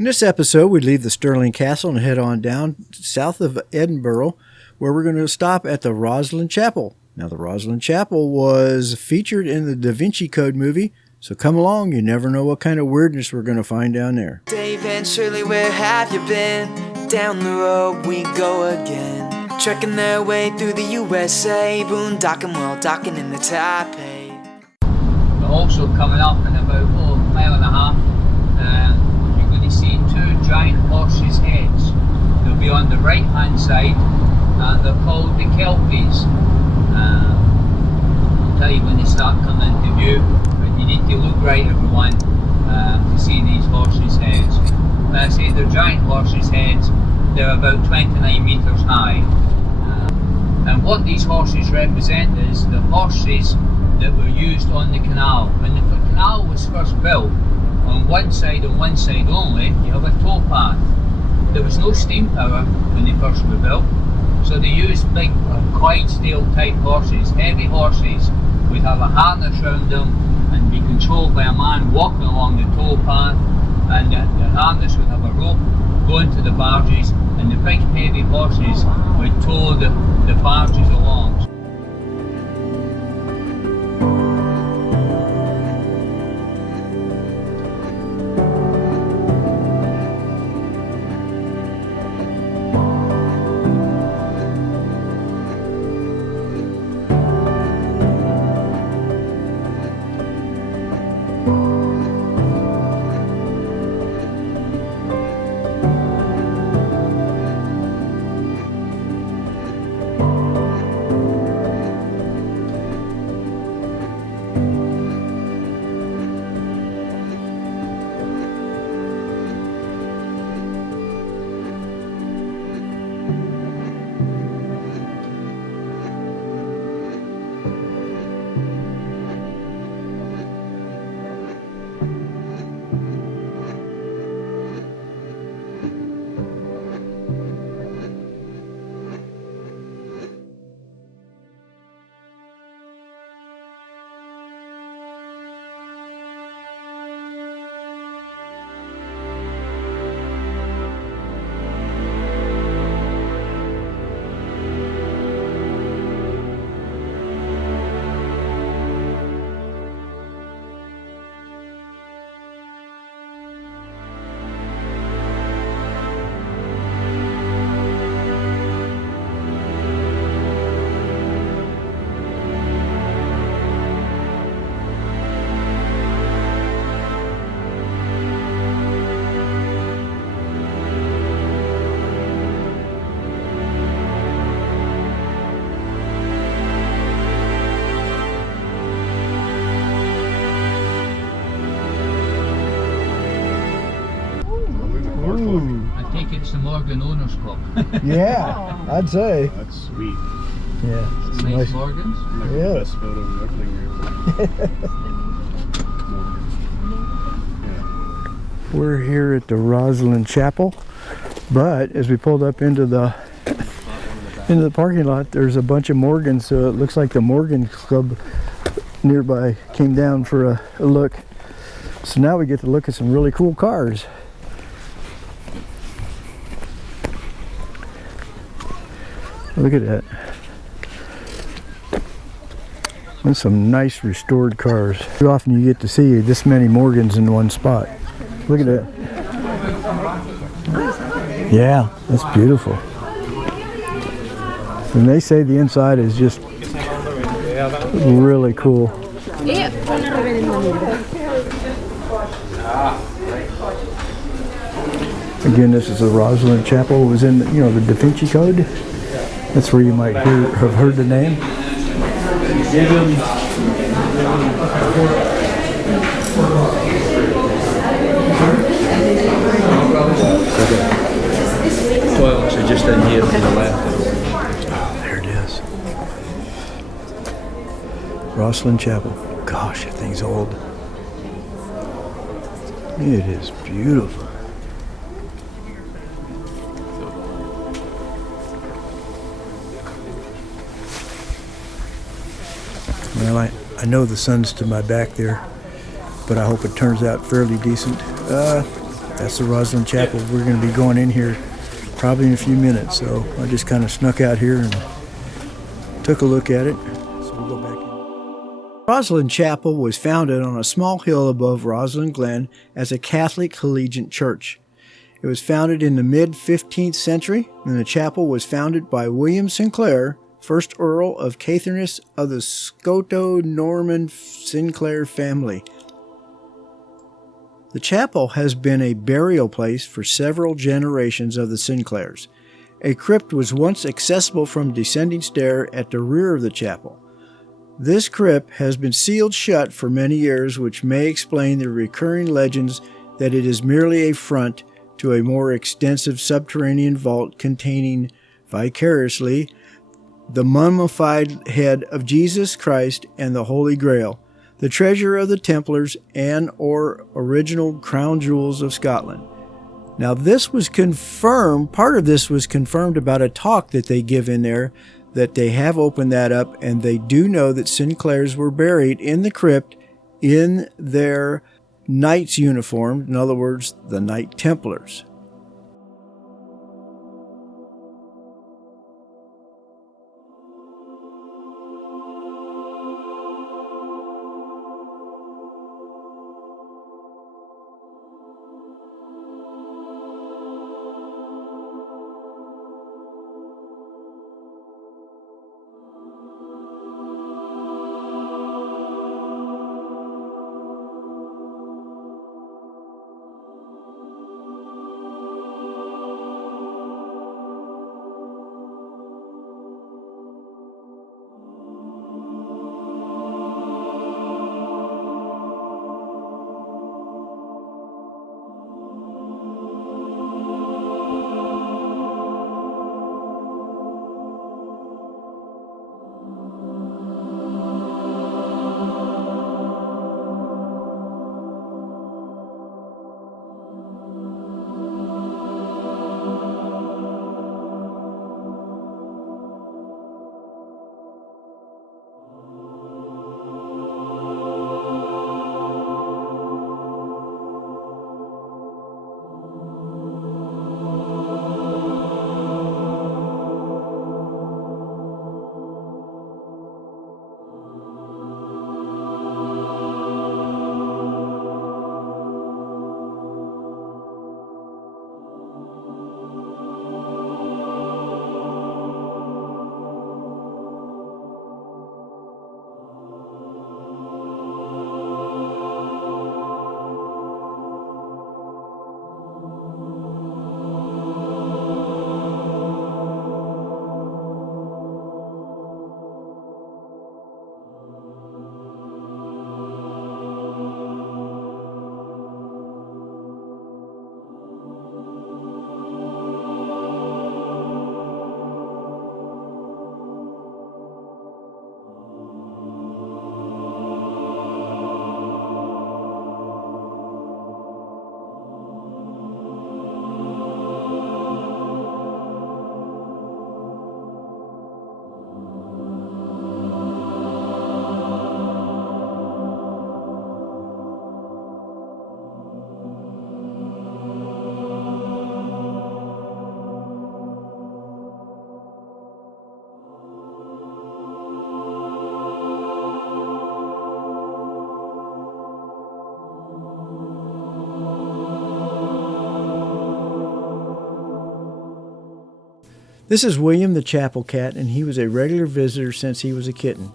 In this episode, we leave the Stirling Castle and head on down south of Edinburgh, where we're going to stop at the Rosslyn Chaple. Now, the Rosslyn Chaple was featured in the Da Vinci Code movie, so come along, you never know what kind of weirdness we're going to find down there. Dave and Shirley, where have you been? Down the road we go again. Trekking their way through the USA, boondocking while docking in the Taipei. We're also coming up in about a mile and a half. You're going to see two giant horses' heads. They'll be on the right hand side and they're called the Kelpies. I'll tell you when they start coming into view, but you need to look right, everyone, to see these horses' heads. When I say they're giant horses' heads, they're about 29 metres high. And what these horses represent is the horses that were used on the canal. When the canal was first built, on one side and one side only, you have a towpath. There was no steam power when they first were built, so they used big Clydesdale type horses, heavy horses, would have a harness around them and be controlled by a man walking along the towpath, and the harness would have a rope going to the barges, and the big heavy horses would tow the barges along. I think it's the Morgan Owners Club. Yeah, I'd say. That's sweet. Yeah. It's nice Morgans. Like Yeah. the best photo of everything here. We're here at the Rosslyn Chaple, but as we pulled up into the parking lot, there's a bunch of Morgans, so it looks like the Morgan Club nearby came down for a look. So now we get to look at some really cool cars. Look at that. There's some nice restored cars. Too often you get to see this many Morgans in one spot. Look at that. Yeah, that's beautiful. And they say the inside is just really cool. Again, this is the Rosslyn Chaple. It was in, the Da Vinci Code. That's where you might have heard the name. Toilets are just in here to the left. Oh, there it is. Rosslyn Chaple. Gosh, that thing's old. It is beautiful. Well, I know the sun's to my back there, but I hope it turns out fairly decent. That's the Rosslyn Chaple. We're going to be going in here probably in a few minutes, so I just kind of snuck out here and took a look at it. So we'll go back in. Rosslyn Chaple was founded on a small hill above Rosslyn Glen as a Catholic collegiate church. It was founded in the mid-15th century, and the chapel was founded by William Sinclair, 1st Earl of Caithness of the Scoto-Norman Sinclair family. The chapel has been a burial place for several generations of the Sinclairs. A crypt was once accessible from a descending stair at the rear of the chapel. This crypt has been sealed shut for many years, which may explain the recurring legends that it is merely a front to a more extensive subterranean vault containing, vicariously, the mummified head of Jesus Christ and the Holy Grail, the treasure of the Templars and/or original crown jewels of Scotland. Now this was confirmed, part of this was confirmed about a talk that they give in there, that they have opened that up, and they do know that Sinclairs were buried in the crypt in their Knight's uniform, in other words, the Knight Templars. This is William the Chaple Cat, and he was a regular visitor since he was a kitten.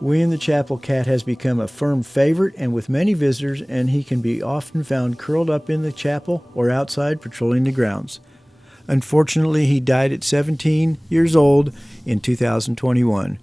William the Chaple Cat has become a firm favorite and with many visitors, and he can be often found curled up in the chapel or outside patrolling the grounds. Unfortunately, he died at 17 years old in 2021.